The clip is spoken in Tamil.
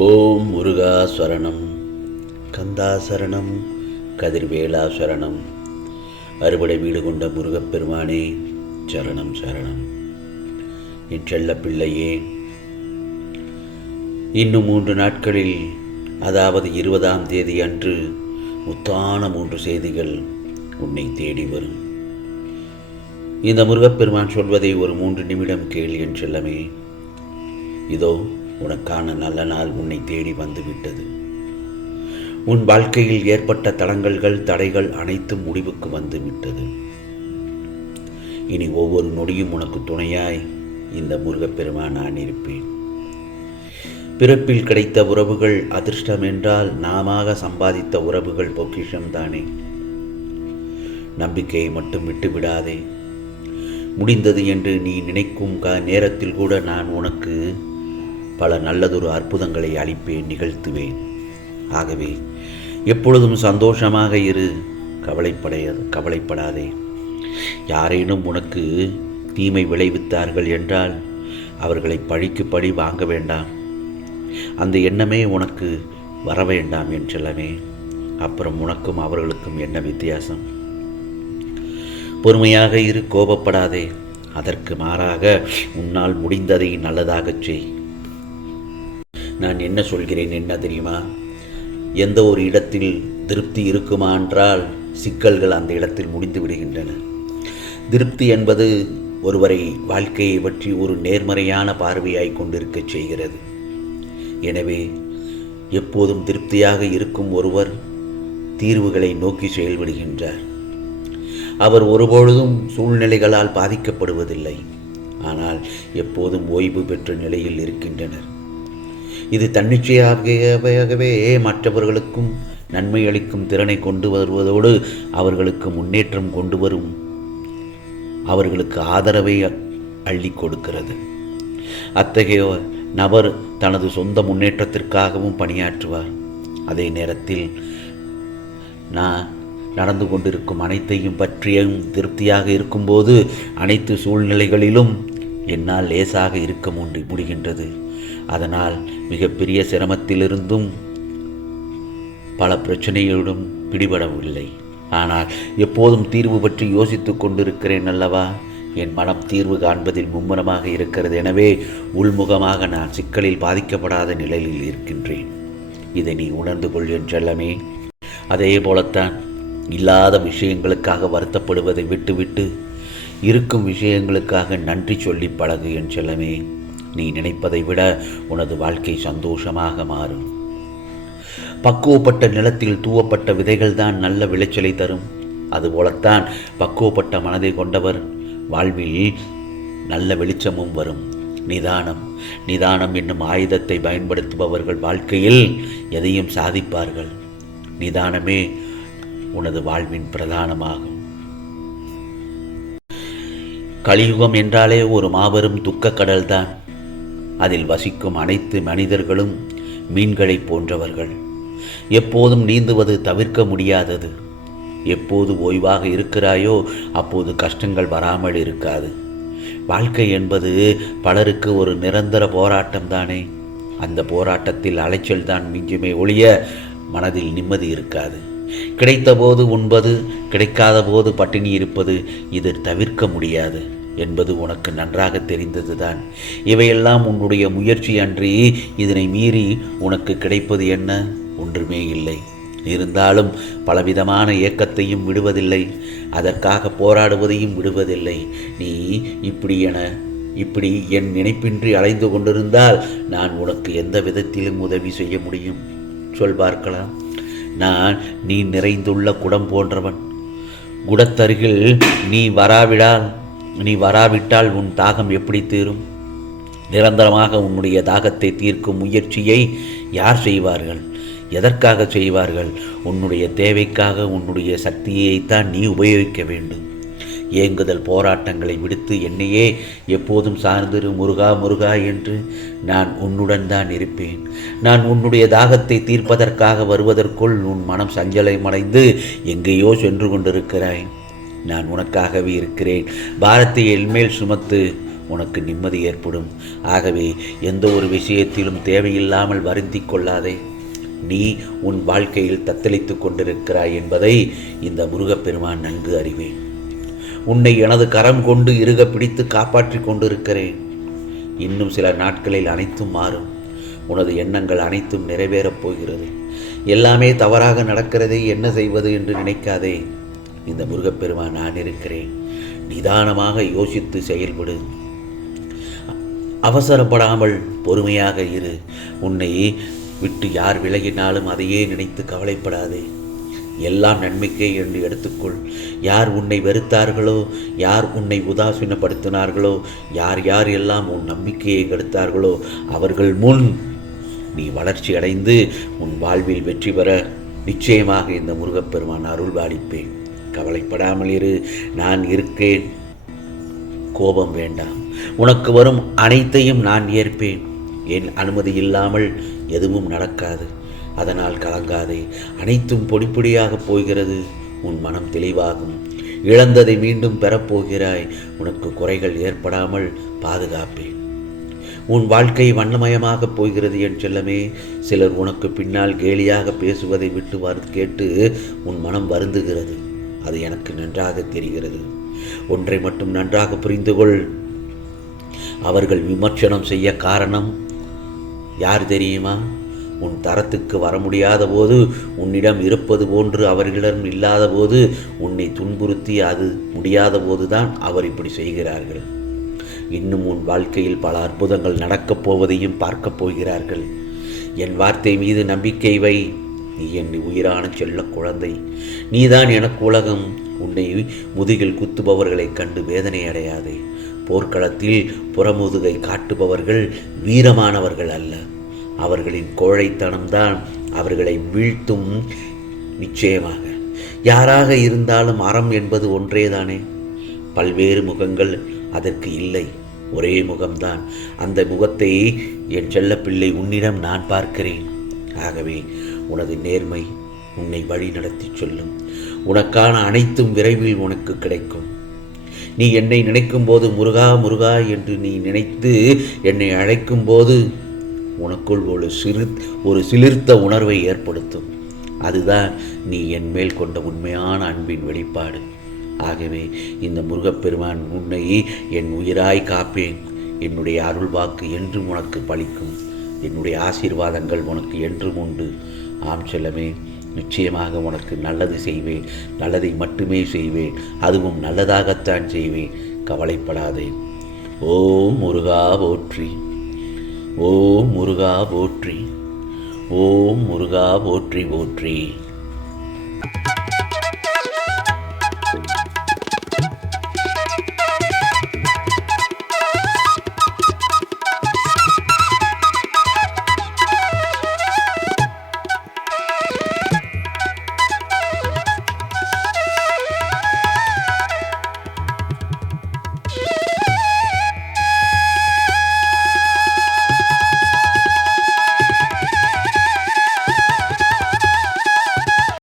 ஓம் முருகா சரணம். கந்தா சரணம் கதிர்வேலா சரணம். அறுபடை வீடு கொண்ட முருகப்பெருமானே சரணம் சரணம். என் செல்ல பிள்ளையே இன்னும் மூன்று நாட்களில் அதாவது இருபதாம் தேதி அன்று முத்தான மூன்று செய்திகள் உன்னை தேடி வரும். இந்த முருகப்பெருமான் சொல்வதை ஒரு மூன்று நிமிடம் கேள் என் செல்லமே. இதோ உனக்கான நல்ல நாள் உன்னை தேடி வந்துவிட்டது. உன் வாழ்க்கையில் ஏற்பட்ட தடங்கல்கள் தடைகள் அனைத்தும் முடிவுக்கு வந்து விட்டது. இனி ஒவ்வொரு நொடியும் உனக்கு துணையாய் இந்த முருகப்பெருமான் நான் இருப்பேன். பிறப்பில் கிடைத்த உறவுகள் அதிர்ஷ்டம் என்றால் நாமாக சம்பாதித்த உறவுகள் பொக்கிஷம்தானே நம்பிக்கையை மட்டும் விட்டு விடாதே. முடிந்தது என்று நீ நினைக்கும் க நேரத்தில் கூட நான் உனக்கு பல நல்லதொரு அற்புதங்களை அளிப்பேன் நிகழ்த்துவேன். ஆகவே எப்பொழுதும் சந்தோஷமாக இரு. கவலைப்படைய கவலைப்படாதே. யாரேனும் உனக்கு தீமை விளைவித்தார்கள் என்றால் அவர்களை பழிக்கு பழி வாங்க வேண்டாம். அந்த எண்ணமே உனக்கு வர வேண்டாம் என் செல்லமே அப்புறம் உனக்கும் அவர்களுக்கும் என்ன வித்தியாசம்? பொறுமையாக இரு கோபப்படாதே. அதற்கு மாறாக உன்னால் முடிந்ததை நல்லதாகச் செய். நான் என்ன சொல்கிறேன் என்ன தெரியுமா? எந்த ஒரு இடத்தில் திருப்தி இருக்குமா என்றால் சிக்கல்கள் அந்த இடத்தில் முடிந்து விடுகின்றன. திருப்தி என்பது ஒருவரை வாழ்க்கையை பற்றி ஒரு நேர்மறையான பார்வையாய் கொண்டிருக்கச் செய்கிறது. எனவே எப்போதும் திருப்தியாக இருக்கும் ஒருவர் தீர்வுகளை நோக்கி செயல்படுகின்றார். அவர் ஒருபொழுதும் சூழ்நிலைகளால் பாதிக்கப்படுவதில்லை. ஆனால் எப்போதும் ஓய்வு பெற்ற நிலையில் இருக்கின்றனர். இது தன்னிச்சையாகவே மற்றவர்களுக்கும் நன்மை அளிக்கும் திறனை கொண்டு வருவதோடு அவர்களுக்கு முன்னேற்றம் கொண்டு வரும். அவர்களுக்கு ஆதரவை அள்ளி கொடுக்கிறது. அத்தகைய நபர் தனது சொந்த முன்னேற்றத்திற்காகவும் பணியாற்றுவார். அதே நேரத்தில் நான் நடந்து கொண்டிருக்கும் அனைத்தையும் பற்றியும் திருப்தியாக இருக்கும்போது அனைத்து சூழ்நிலைகளிலும் என்னால் லேசாக இருக்க முடி முடிகின்றது. அதனால் மிகப்பெரிய சிரமத்திலிருந்தும் பல பிரச்சனைகளுடன் பிடிபடவில்லை. ஆனால் எப்போதும் தீர்வு பற்றி யோசித்து கொண்டிருக்கிறேன் அல்லவா? என் மனம் தீர்வு காண்பதில் மும்முரமாக இருக்கிறது. எனவே உள்முகமாக நான் சிக்கலில் பாதிக்கப்படாத நிலையில் இருக்கின்றேன். இதை நீ உணர்ந்து கொள் என் செல்லமே. அதே போலத்தான் இல்லாத விஷயங்களுக்காக வருத்தப்படுவதை விட்டுவிட்டு இருக்கும் விஷயங்களுக்காக நன்றி சொல்லி பழகு என் செல்லமே. நீ நினைப்பதை விட உனது வாழ்க்கை சந்தோஷமாக மாறும். பக்குவப்பட்ட நிலத்தில் தூவப்பட்ட விதைகள் தான் நல்ல விளைச்சலை தரும். அதுபோலத்தான் பக்குவப்பட்ட மனதை கொண்டவர் வாழ்வில் நல்ல வெளிச்சமும் வரும். நிதானம் நிதானம் என்னும் ஆயுதத்தை பயன்படுத்துபவர்கள் வாழ்க்கையில் எதையும் சாதிப்பார்கள். நிதானமே உனது வாழ்வின் பிரதானமாகும். கலியுகம் என்றாலே ஒரு மாபெரும் துக்க கடல்தான். அதில் வசிக்கும் அனைத்து மனிதர்களும் மீன்களைப் போன்றவர்கள். எப்போதும் நீந்துவது தவிர்க்க முடியாதது. எப்போது ஓய்வாக இருக்கிறாயோ அப்போது கஷ்டங்கள் வராமல் இருக்காது. வாழ்க்கை என்பது பலருக்கு ஒரு நிரந்தர போராட்டம் தானே. அந்த போராட்டத்தில் அலைச்சல் தான் மிஞ்சுமே ஒழிய மனதில் நிம்மதி இருக்காது. கிடைத்தபோது உண்பது கிடைக்காத போது பட்டினி இருப்பது இது தவிர்க்க முடியாது. என்பது உனக்கு நன்றாக தெரிந்ததுதான். இவையெல்லாம் உன்னுடைய முயற்சி அன்றி இதனை மீறி உனக்கு கிடைப்பது என்ன? ஒன்றுமே இல்லை. இருந்தாலும் பலவிதமான இயக்கத்தையும் விடுவதில்லை. அதற்காக போராடுவதையும் விடுவதில்லை. நீ இப்படி என இப்படி என் நினைப்பின்றி அலைந்து கொண்டிருந்தால் நான் உனக்கு எந்த விதத்திலும் உதவி செய்ய முடியும்? சொல் பார்க்கலாம். நான் நீ நிறைந்துள்ள குடம் போன்றவன். குடத்தருகில் நீ வராவிடால் நீ வராவிட்டால் உன் தாகம் எப்படி தீரும்? நிரந்தரமாக உன்னுடைய தாகத்தை தீர்க்கும் முயற்சியை யார் செய்வார்கள்? எதற்காக செய்வார்கள்? உன்னுடைய தேவைக்காக உன்னுடைய சக்தியைத்தான் நீ உபயோகிக்க வேண்டும். ஏங்குதல் போராட்டங்களை விடுத்து என்னையே எப்போதும் சார்ந்திரு முருகா முருகா என்று நான் உன்னுடன் தான் இருப்பேன். நான் உன்னுடைய தாகத்தை தீர்ப்பதற்காக வருவதற்குள் உன் மனம் சஞ்சலமடைந்து எங்கேயோ சென்று கொண்டிருக்கிறாய். நான் உனக்காகவே இருக்கிறேன். பாரத்தை என்மேல் சுமத்து உனக்கு நிம்மதி ஏற்படும். ஆகவே எந்த ஒரு விஷயத்திலும் தேவையில்லாமல் வருந்திக் கொள்ளாதே. நீ உன் வாழ்க்கையில் தத்தளித்துக் கொண்டிருக்கிறாய் என்பதை இந்த முருகப்பெருமான் நன்கு அறிவேன். உன்னை எனது கரம் கொண்டு இருக பிடித்து காப்பாற்றிக் கொண்டிருக்கிறேன். இன்னும் சில நாட்களில் அனைத்தும் மாறும். உனது எண்ணங்கள் அனைத்தும் நிறைவேறப் போகிறது. எல்லாமே தவறாக நடக்கிறதே என்ன செய்வது என்று நினைக்காதே. இந்த முருகப்பெருமான் நான் இருக்கிறேன். நிதானமாக யோசித்து செயல்படு. அவசரப்படாமல் பொறுமையாக இரு. உன்னை விட்டு யார் விலகினாலும் அதையே நினைத்து கவலைப்படாதே. எல்லாம் நன்மைக்கே என்று எடுத்துக்கொள். யார் உன்னை வெறுத்தார்களோ யார் உன்னை உதாசீனப்படுத்தினார்களோ யார் யார் எல்லாம் உன் நம்பிக்கையை கெடுத்தார்களோ அவர்கள் முன் நீ வளர்ச்சி அடைந்து உன் வாழ்வில் வெற்றி பெற நிச்சயமாக இந்த முருகப்பெருமான் அருள் பாலிப்பேன் கவலைப்படாமல் இரு. நான் இருக்கேன். கோபம் வேண்டாம். உனக்கு வரும் அனைத்தையும் நான் ஏற்பேன். என் அனுமதி இல்லாமல் எதுவும் நடக்காது. அதனால் கலங்காதே. அனைத்தும் பொடிப்பொடியாக போகிறது. உன் மனம் தெளிவாகும். இழந்ததை மீண்டும் பெறப்போகிறாய். உனக்கு குறைகள் ஏற்படாமல் பாதுகாப்பேன். உன் வாழ்க்கை வண்ணமயமாகப் போகிறது என் செல்லமே. சிலர் உனக்கு பின்னால் கேலியாக பேசுவதை விட்டு வரு கேட்டு உன் மனம் வருந்துகிறது. அது எனக்கு நன்றாக தெரிகிறது. ஒன்றை மட்டும் நன்றாக புரிந்து கொள் அவர்கள் விமர்சனம் செய்ய காரணம் யார் தெரியுமா? உன் தரத்துக்கு வர முடியாத போது உன்னிடம் இருப்பது போன்று அவர்களிடம் இல்லாத போது உன்னை துன்புறுத்தி அது முடியாத போதுதான் அவர் இப்படி செய்கிறார்கள். இன்னும் உன் வாழ்க்கையில் பல அற்புதங்கள் நடக்கப் போவதையும் பார்க்கப் போகிறார்கள். என் வார்த்தை மீது நம்பிக்கை வை. நீ என் உயிரான செல்ல குழந்தை. நீதான் எனக்கு உலகம். உன்னை முதுகில் குத்துபவர்களைக் கண்டு வேதனை அடையாதே. போர்க்களத்தில் புறமுதுகை காட்டுபவர்கள் வீரமானவர்கள் அல்ல. அவர்களின் கோழைத்தனம்தான் அவர்களை வீழ்த்தும் நிச்சயமாக. யாராக இருந்தாலும் அறம் என்பது ஒன்றேதானே? பல்வேறு முகங்கள் அதற்கு இல்லை. ஒரே முகம்தான். அந்த முகத்தை என் செல்லப்பிள்ளை உன்னிடம் நான் பார்க்கிறேன். ஆகவே உனது நேர்மை உன்னை வழி நடத்தி சொல்லும். உனக்கான அனைத்தும் விரைவில் உனக்கு கிடைக்கும். நீ என்னை நினைக்கும் போது முருகா முருகா என்று நீ நினைத்து என்னை அழைக்கும் போது உனக்குள் ஒரு சிறு ஒரு சிலிர்த்த உணர்வை ஏற்படுத்தும். அதுதான் நீ என் மேல் கொண்ட உண்மையான அன்பின் வெளிப்பாடு. ஆகவே இந்த முருகப்பெருமான் உன்னை என் உயிராய் காப்பேன். என்னுடைய அருள் வாக்கு என்றும் உனக்கு பலிக்கும். என்னுடைய ஆசீர்வாதங்கள் உனக்கு என்றும் உண்டு. ஆம் செல்லமே நிச்சயமாக உனக்கு நல்லது செய்வேன். நல்லதை மட்டுமே செய்வேன். அதுவும் நல்லதாகத்தான் செய்வேன். கவலைப்படாதே. ஓம் முருகா போற்றி. ஓம் முருகா போற்றி. ஓம் முருகா போற்றி போற்றி.